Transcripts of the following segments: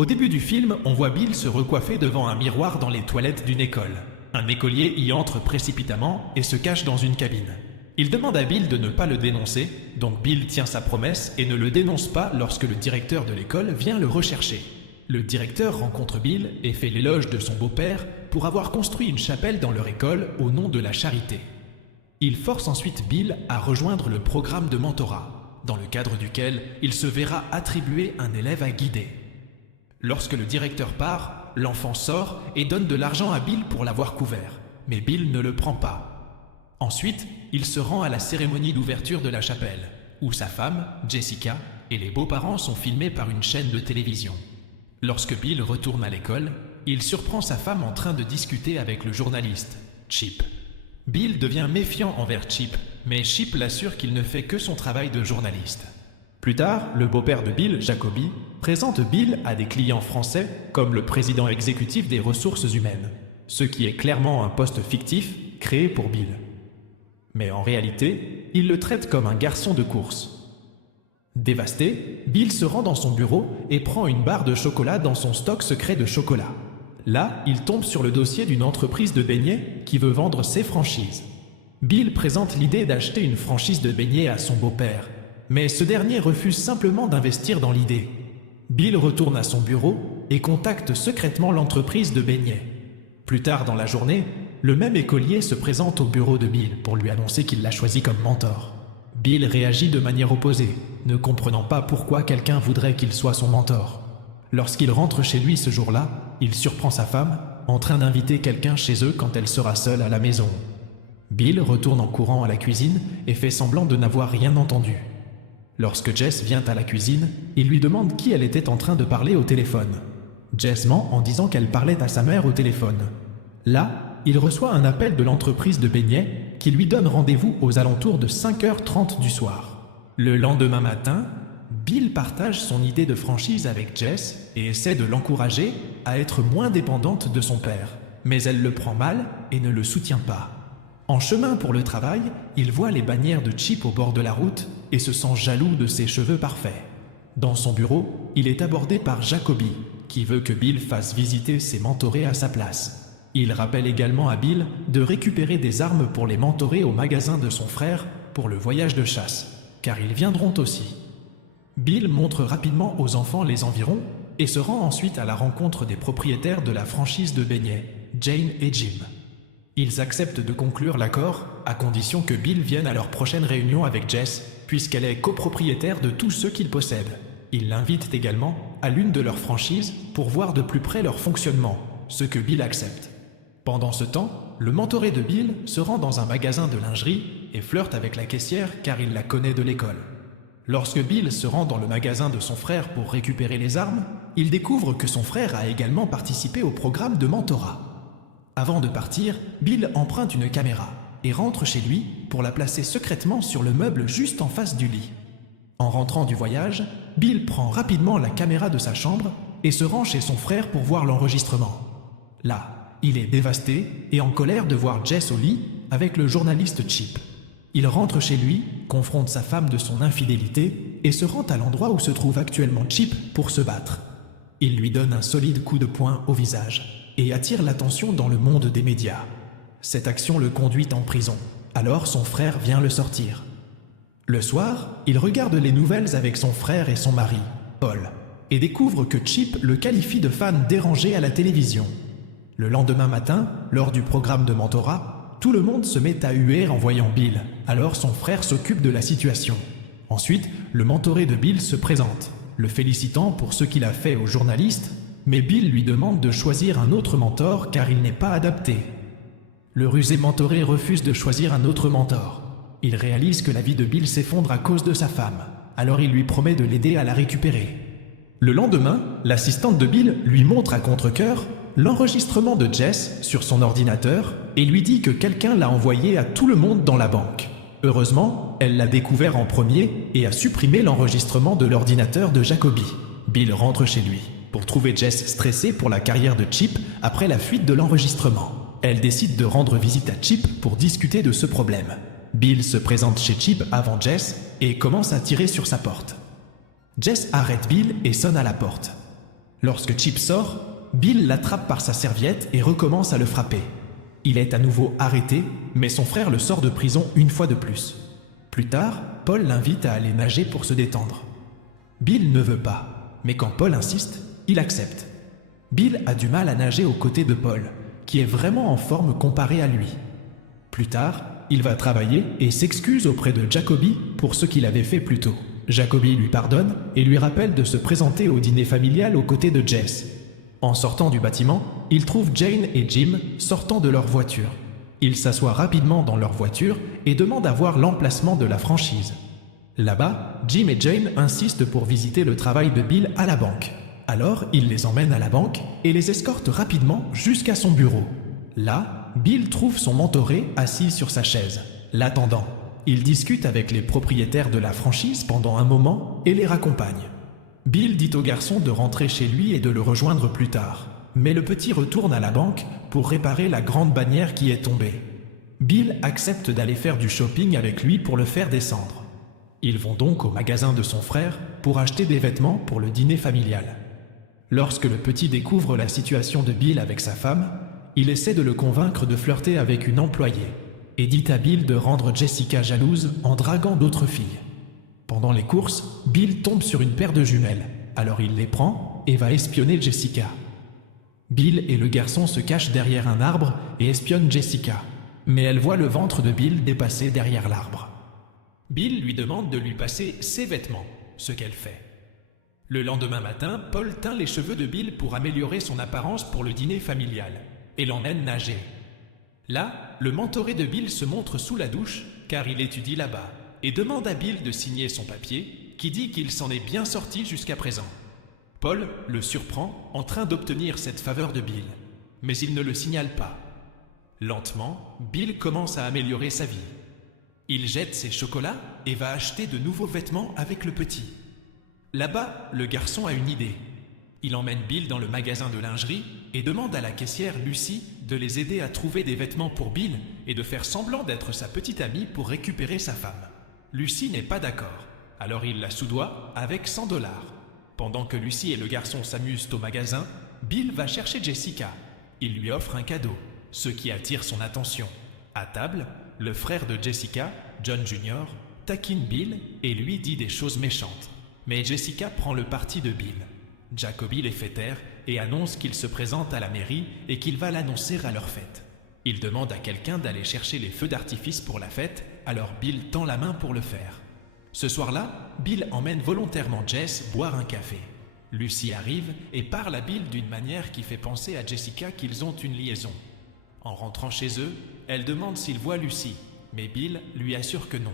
Au début du film, on voit Bill se recoiffer devant un miroir dans les toilettes d'une école. Un écolier y entre précipitamment et se cache dans une cabine. Il demande à Bill de ne pas le dénoncer, donc Bill tient sa promesse et ne le dénonce pas lorsque le directeur de l'école vient le rechercher. Le directeur rencontre Bill et fait l'éloge de son beau-père pour avoir construit une chapelle dans leur école au nom de la charité. Il force ensuite Bill à rejoindre le programme de mentorat, dans le cadre duquel il se verra attribuer un élève à guider. Lorsque le directeur part, l'enfant sort et donne de l'argent à Bill pour l'avoir couvert, mais Bill ne le prend pas. Ensuite, il se rend à la cérémonie d'ouverture de la chapelle, où sa femme, Jessica, et les beaux-parents sont filmés par une chaîne de télévision. Lorsque Bill retourne à l'école, il surprend sa femme en train de discuter avec le journaliste, Chip. Bill devient méfiant envers Chip, mais Chip l'assure qu'il ne fait que son travail de journaliste. Plus tard, le beau-père de Bill, Jacoby, présente Bill à des clients français comme le président exécutif des ressources humaines, ce qui est clairement un poste fictif créé pour Bill. Mais en réalité, il le traite comme un garçon de course. Dévasté, Bill se rend dans son bureau et prend une barre de chocolat dans son stock secret de chocolat. Là, il tombe sur le dossier d'une entreprise de beignets qui veut vendre ses franchises. Bill présente l'idée d'acheter une franchise de beignets à son beau-père, mais ce dernier refuse simplement d'investir dans l'idée. Bill retourne à son bureau et contacte secrètement l'entreprise de beignets. Plus tard dans la journée, le même écolier se présente au bureau de Bill pour lui annoncer qu'il l'a choisi comme mentor. Bill réagit de manière opposée, ne comprenant pas pourquoi quelqu'un voudrait qu'il soit son mentor. Lorsqu'il rentre chez lui ce jour-là, il surprend sa femme en train d'inviter quelqu'un chez eux quand elle sera seule à la maison. Bill retourne en courant à la cuisine et fait semblant de n'avoir rien entendu. Lorsque Jess vient à la cuisine, il lui demande qui elle était en train de parler au téléphone. Jess ment en disant qu'elle parlait à sa mère au téléphone. Là, il reçoit un appel de l'entreprise de beignets qui lui donne rendez-vous aux alentours de 5h30 du soir. Le lendemain matin, Bill partage son idée de franchise avec Jess et essaie de l'encourager à être moins dépendante de son père. Mais elle le prend mal et ne le soutient pas. En chemin pour le travail, il voit les bannières de Chip au bord de la route et se sent jaloux de ses cheveux parfaits. Dans son bureau, il est abordé par Jacoby, qui veut que Bill fasse visiter ses mentorés à sa place. Il rappelle également à Bill de récupérer des armes pour les mentorer au magasin de son frère pour le voyage de chasse, car ils viendront aussi. Bill montre rapidement aux enfants les environs et se rend ensuite à la rencontre des propriétaires de la franchise de beignets, Jane et Jim. Ils acceptent de conclure l'accord à condition que Bill vienne à leur prochaine réunion avec Jess, puisqu'elle est copropriétaire de tous ceux qu'ils possèdent. Ils l'invitent également à l'une de leurs franchises pour voir de plus près leur fonctionnement, ce que Bill accepte. Pendant ce temps, le mentoré de Bill se rend dans un magasin de lingerie et flirte avec la caissière car il la connaît de l'école. Lorsque Bill se rend dans le magasin de son frère pour récupérer les armes, il découvre que son frère a également participé au programme de mentorat. Avant de partir, Bill emprunte une caméra et rentre chez lui pour la placer secrètement sur le meuble juste en face du lit. En rentrant du voyage, Bill prend rapidement la caméra de sa chambre et se rend chez son frère pour voir l'enregistrement. Là, il est dévasté et en colère de voir Jess au lit avec le journaliste Chip. Il rentre chez lui, confronte sa femme de son infidélité et se rend à l'endroit où se trouve actuellement Chip pour se battre. Il lui donne un solide coup de poing au visage et attire l'attention dans le monde des médias. Cette action le conduit en prison. Alors son frère vient le sortir. Le soir, il regarde les nouvelles avec son frère et son mari, Paul, et découvre que Chip le qualifie de fan dérangé à la télévision. Le lendemain matin, lors du programme de mentorat, tout le monde se met à huer en voyant Bill, alors son frère s'occupe de la situation. Ensuite, le mentoré de Bill se présente, le félicitant pour ce qu'il a fait au journaliste, mais Bill lui demande de choisir un autre mentor car il n'est pas adapté. Le rusé mentoré refuse de choisir un autre mentor. Il réalise que la vie de Bill s'effondre à cause de sa femme, alors il lui promet de l'aider à la récupérer. Le lendemain, l'assistante de Bill lui montre à contre-cœur l'enregistrement de Jess sur son ordinateur et lui dit que quelqu'un l'a envoyé à tout le monde dans la banque. Heureusement, elle l'a découvert en premier et a supprimé l'enregistrement de l'ordinateur de Jacoby. Bill rentre chez lui pour trouver Jess stressée pour la carrière de Chip après la fuite de l'enregistrement. Elle décide de rendre visite à Chip pour discuter de ce problème. Bill se présente chez Chip avant Jess et commence à tirer sur sa porte. Jess arrête Bill et sonne à la porte. Lorsque Chip sort, Bill l'attrape par sa serviette et recommence à le frapper. Il est à nouveau arrêté, mais son frère le sort de prison une fois de plus. Plus tard, Paul l'invite à aller nager pour se détendre. Bill ne veut pas, mais quand Paul insiste, il accepte. Bill a du mal à nager aux côtés de Paul, qui est vraiment en forme comparé à lui. Plus tard, il va travailler et s'excuse auprès de Jacoby pour ce qu'il avait fait plus tôt. Jacoby lui pardonne et lui rappelle de se présenter au dîner familial aux côtés de Jess. En sortant du bâtiment, il trouve Jane et Jim sortant de leur voiture. Ils s'assoient rapidement dans leur voiture et demandent à voir l'emplacement de la franchise. Là-bas, Jim et Jane insistent pour visiter le travail de Bill à la banque. Alors, il les emmène à la banque et les escorte rapidement jusqu'à son bureau. Là, Bill trouve son mentoré assis sur sa chaise, l'attendant. Il discute avec les propriétaires de la franchise pendant un moment et les raccompagne. Bill dit au garçon de rentrer chez lui et de le rejoindre plus tard. Mais le petit retourne à la banque pour réparer la grande bannière qui est tombée. Bill accepte d'aller faire du shopping avec lui pour le faire descendre. Ils vont donc au magasin de son frère pour acheter des vêtements pour le dîner familial. Lorsque le petit découvre la situation de Bill avec sa femme, il essaie de le convaincre de flirter avec une employée et dit à Bill de rendre Jessica jalouse en draguant d'autres filles. Pendant les courses, Bill tombe sur une paire de jumelles, alors il les prend et va espionner Jessica. Bill et le garçon se cachent derrière un arbre et espionnent Jessica, mais elle voit le ventre de Bill dépasser derrière l'arbre. Bill lui demande de lui passer ses vêtements, ce qu'elle fait. Le lendemain matin, Paul teint les cheveux de Bill pour améliorer son apparence pour le dîner familial et l'emmène nager. Là, le mentoré de Bill se montre sous la douche car il étudie là-bas et demande à Bill de signer son papier qui dit qu'il s'en est bien sorti jusqu'à présent. Paul le surprend en train d'obtenir cette faveur de Bill, mais il ne le signale pas. Lentement, Bill commence à améliorer sa vie. Il jette ses chocolats et va acheter de nouveaux vêtements avec le petit. Là-bas, le garçon a une idée. Il emmène Bill dans le magasin de lingerie et demande à la caissière Lucy de les aider à trouver des vêtements pour Bill et de faire semblant d'être sa petite amie pour récupérer sa femme. Lucy n'est pas d'accord, alors il la soudoie avec $100. Pendant que Lucy et le garçon s'amusent au magasin, Bill va chercher Jessica. Il lui offre un cadeau, ce qui attire son attention. À table, le frère de Jessica, John Jr., taquine Bill et lui dit des choses méchantes. Mais Jessica prend le parti de Bill. Jacoby les fait taire et annonce qu'il se présente à la mairie et qu'il va l'annoncer à leur fête. Il demande à quelqu'un d'aller chercher les feux d'artifice pour la fête, alors Bill tend la main pour le faire. Ce soir-là, Bill emmène volontairement Jess boire un café. Lucy arrive et parle à Bill d'une manière qui fait penser à Jessica qu'ils ont une liaison. En rentrant chez eux, elle demande s'il voit Lucy, mais Bill lui assure que non.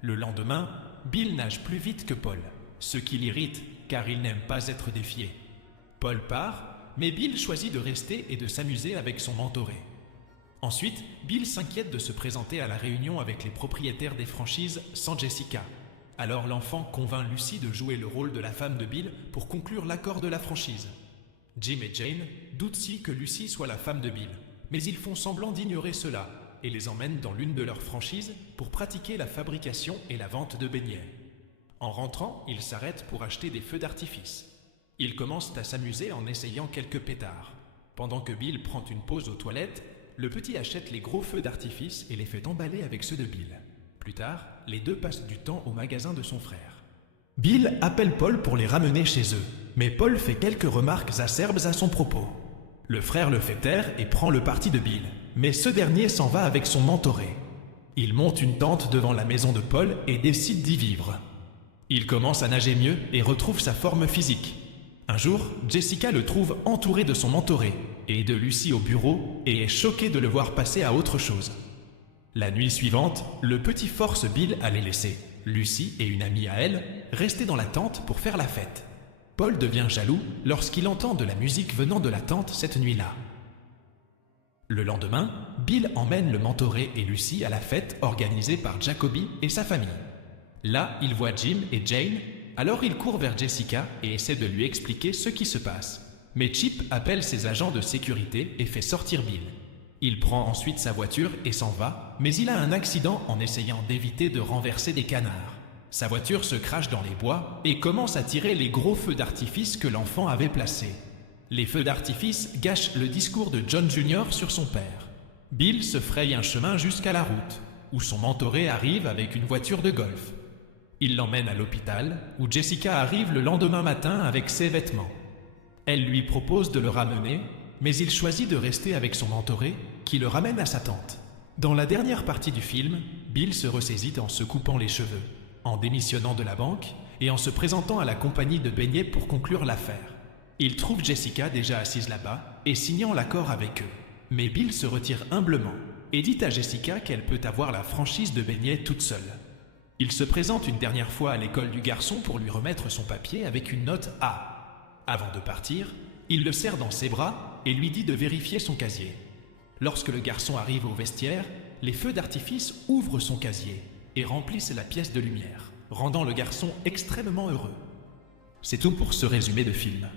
Le lendemain, Bill nage plus vite que Paul, ce qui l'irrite car il n'aime pas être défié. Paul part, mais Bill choisit de rester et de s'amuser avec son mentoré. Ensuite, Bill s'inquiète de se présenter à la réunion avec les propriétaires des franchises sans Jessica. Alors l'enfant convainc Lucy de jouer le rôle de la femme de Bill pour conclure l'accord de la franchise. Jim et Jane doutent si que Lucy soit la femme de Bill, mais ils font semblant d'ignorer cela et les emmènent dans l'une de leurs franchises pour pratiquer la fabrication et la vente de beignets. En rentrant, ils s'arrêtent pour acheter des feux d'artifice. Ils commencent à s'amuser en essayant quelques pétards. Pendant que Bill prend une pause aux toilettes, le petit achète les gros feux d'artifice et les fait emballer avec ceux de Bill. Plus tard, les deux passent du temps au magasin de son frère. Bill appelle Paul pour les ramener chez eux, mais Paul fait quelques remarques acerbes à son propos. Le frère le fait taire et prend le parti de Bill, mais ce dernier s'en va avec son mentoré. Il monte une tente devant la maison de Paul et décide d'y vivre. Il commence à nager mieux et retrouve sa forme physique. Un jour, Jessica le trouve entouré de son mentoré et de Lucy au bureau et est choquée de le voir passer à autre chose. La nuit suivante, le petit force Bill à les laisser, Lucy et une amie à elle, rester dans la tente pour faire la fête. Paul devient jaloux lorsqu'il entend de la musique venant de la tente cette nuit-là. Le lendemain, Bill emmène le mentoré et Lucy à la fête organisée par Jacoby et sa famille. Là, il voit Jim et Jane, alors il court vers Jessica et essaie de lui expliquer ce qui se passe. Mais Chip appelle ses agents de sécurité et fait sortir Bill. Il prend ensuite sa voiture et s'en va, mais il a un accident en essayant d'éviter de renverser des canards. Sa voiture se crache dans les bois et commence à tirer les gros feux d'artifice que l'enfant avait placés. Les feux d'artifice gâchent le discours de John Jr. sur son père. Bill se fraye un chemin jusqu'à la route, où son mentoré arrive avec une voiture de golf. Il l'emmène à l'hôpital, où Jessica arrive le lendemain matin avec ses vêtements. Elle lui propose de le ramener, mais il choisit de rester avec son mentoré, qui le ramène à sa tante. Dans la dernière partie du film, Bill se ressaisit en se coupant les cheveux, en démissionnant de la banque et en se présentant à la compagnie de beignets pour conclure l'affaire. Il trouve Jessica déjà assise là-bas et signant l'accord avec eux. Mais Bill se retire humblement et dit à Jessica qu'elle peut avoir la franchise de beignets toute seule. Il se présente une dernière fois à l'école du garçon pour lui remettre son papier avec une note A. Avant de partir, il le serre dans ses bras et lui dit de vérifier son casier. Lorsque le garçon arrive au vestiaire, les feux d'artifice ouvrent son casier et remplissent la pièce de lumière, rendant le garçon extrêmement heureux. C'est tout pour ce résumé de film.